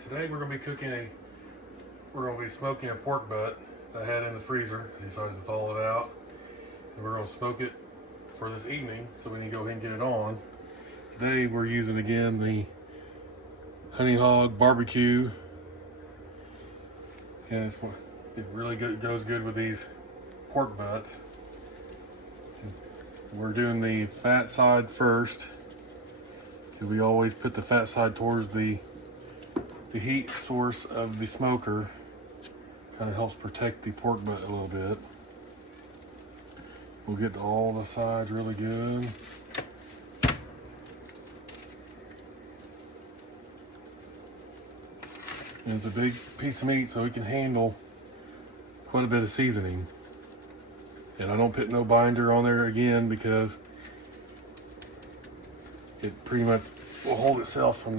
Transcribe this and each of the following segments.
Today we're going to be smoking a pork butt that I had in the freezer. I decided to thaw it out, and we're going to smoke it for this evening, so we need to go ahead and get it on. Today we're using again the Honey Hog barbecue, and it really goes good with these pork butts. We're doing the fat side first, because we always put the fat side towards the heat source of the smoker. Kind of helps protect the pork butt a little bit. We'll get all the sides really good. And it's a big piece of meat, so it can handle quite a bit of seasoning. And I don't put no binder on there again because it pretty much will hold itself from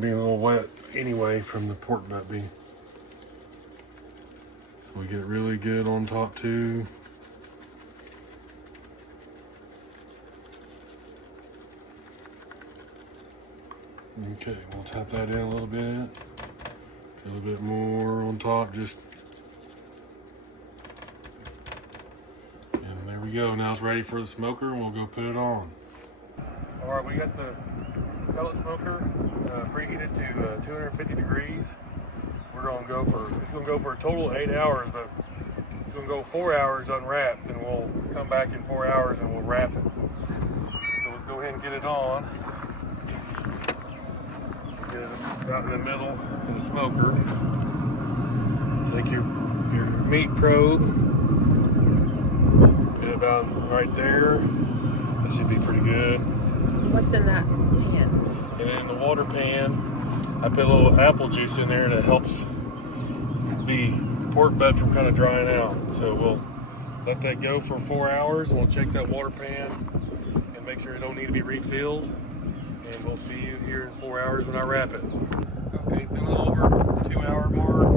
being a little wet anyway from the pork butt being. So we get it really good on top too. Okay, we'll tap that in a little bit. A little bit more on top, just. And there we go. Now it's ready for the smoker, and we'll go put it on. All right, we got the pellet smoker preheated to 250 degrees. It's going to go for a total of 8 hours, but it's going to go 4 hours unwrapped, and we'll come back in 4 hours and we'll wrap it. So let's go ahead and get it on. Get it out in the middle of the smoker. Take your meat probe, put it about right there. That should be pretty good. What's in that pan? And in the water pan, I put a little apple juice in there that helps the pork butt from kind of drying out. So we'll let that go for 4 hours, and we'll check that water pan and make sure it don't need to be refilled. And we'll see you here in 4 hours when I wrap it. Okay, it's been a little over 2 hour mark.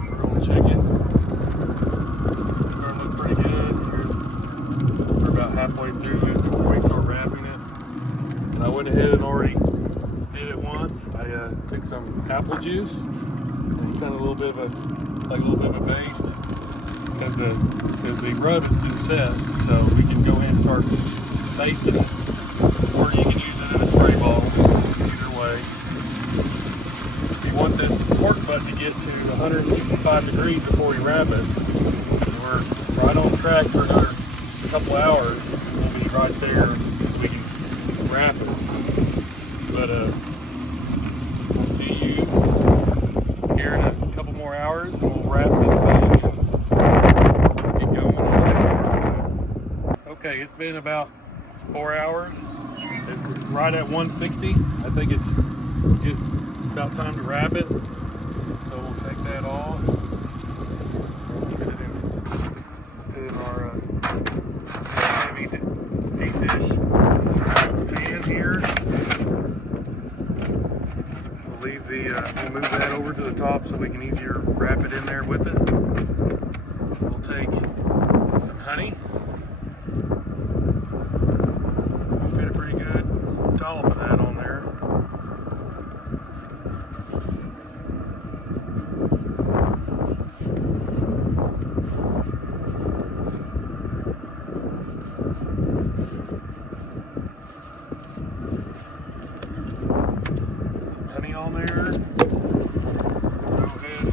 We're gonna check it. It's starting to look pretty good. We're about halfway through it before we start wrapping it. And I went ahead and already did it once. I took some apple juice and kind of a little bit of a baste, because the rub has been set, so we can go ahead and start basting it. Or you can use it in a spray bottle, either way. We want this pork butt to get to 165 degrees before we wrap it. We're right on track for another couple hours. We'll be right there so we can wrap it. But we'll see you here in a couple more hours, and we'll wrap this thing and get going on the next part. Okay, it's been about 4 hours. It's right at 160. I think it's about time to wrap it. So we'll take that off. Put it in our heavy deep dish pan here. We'll move that over to the top so we can easier wrap it in there with it. We'll take some honey. We'll get a pretty good dollop of that on there. Honey on there. Go ahead and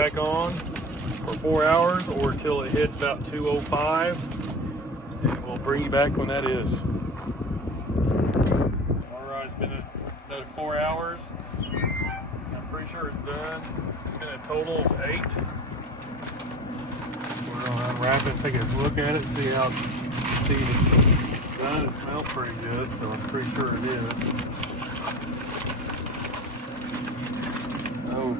back on for 4 hours or until it hits about 205, and we'll bring you back when that is. All right, it's been another 4 hours. I'm pretty sure it's done. It's been a total of 8. We're gonna unwrap it, take a look at it, see how it's done. It smells pretty good, so I'm pretty sure it is. Oh,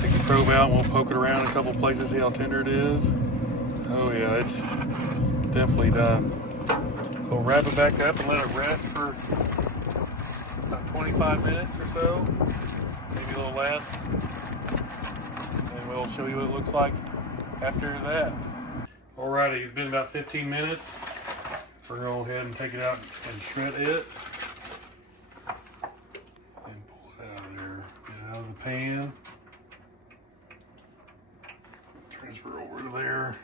take the probe out and we'll poke it around a couple places, see how tender it is. Oh yeah, it's definitely done. So we'll wrap it back up and let it rest for about 25 minutes or so, maybe a little less. And we'll show you what it looks like after that. Alrighty, it's been about 15 minutes. We're gonna go ahead and take it out and shred it. And pull it out of there. Get it out of the pan. Transfer over to there.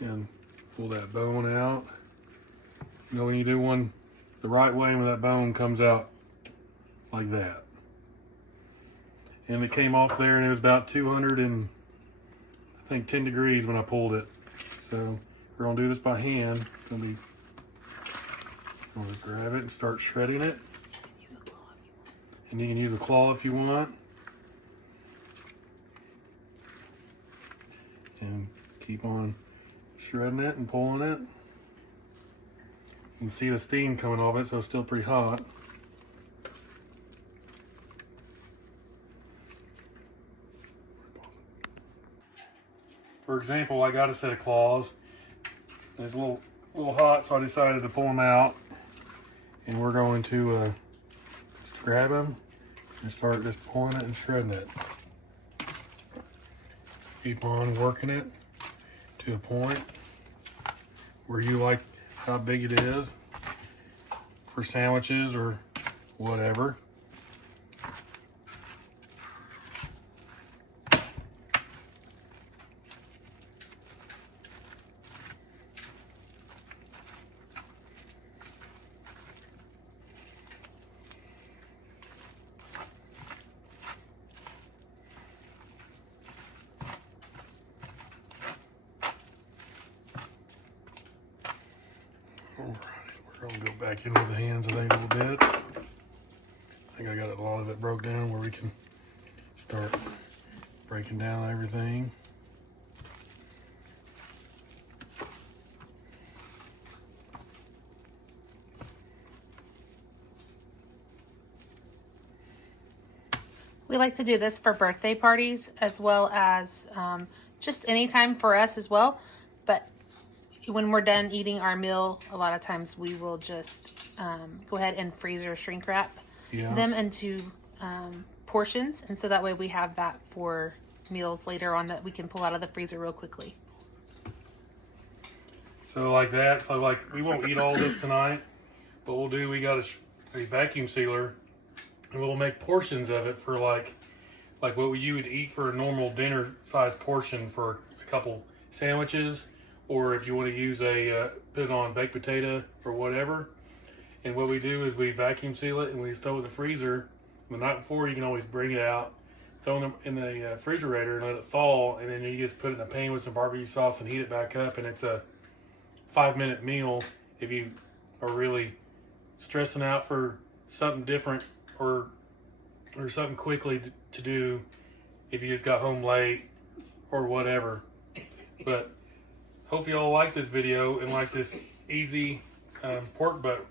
And pull that bone out. You know, when you do one the right way, when that bone comes out like that. And it came off there and it was about 210 degrees when I pulled it. So we're gonna do this by hand. I'm gonna grab it and start shredding it. And you can use a claw if you want. And keep on shredding it and pulling it. You can see the steam coming off it, so it's still pretty hot. For example, I got a set of claws. It's a little hot, so I decided to pull them out. And we're going to just grab them and start just pulling it and shredding it. Keep on working it to a point where you like how big it is for sandwiches or whatever. Alright, we're gonna go back into the hands, I think, a little bit. I think I got a lot of it broke down where we can start breaking down everything. We like to do this for birthday parties as well as just any time for us as well. But when we're done eating our meal, a lot of times we will just go ahead and freeze or shrink wrap them into portions. And so that way we have that for meals later on that we can pull out of the freezer real quickly. So like that, so like we won't eat all this tonight. What we'll do, we got a vacuum sealer and we'll make portions of it for like what you would eat for a normal dinner size portion for a couple sandwiches. Or if you want to use put it on baked potato or whatever. And what we do is we vacuum seal it and we throw it in the freezer. The night before, you can always bring it out, throw it in the refrigerator and let it thaw. And then you just put it in a pan with some barbecue sauce and heat it back up. And it's a 5-minute meal if you are really stressing out for something different or something quickly to do if you just got home late or whatever. But hope you all like this video and like this easy pork butt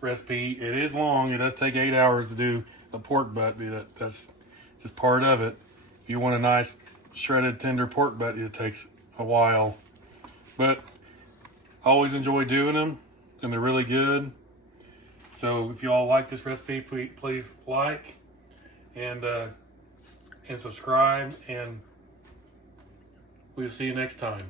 recipe. It is long. It does take 8 hours to do a pork butt. That's just part of it. If you want a nice shredded tender pork butt, it takes a while. But I always enjoy doing them and they're really good. So if you all like this recipe, please like and subscribe, and we'll see you next time.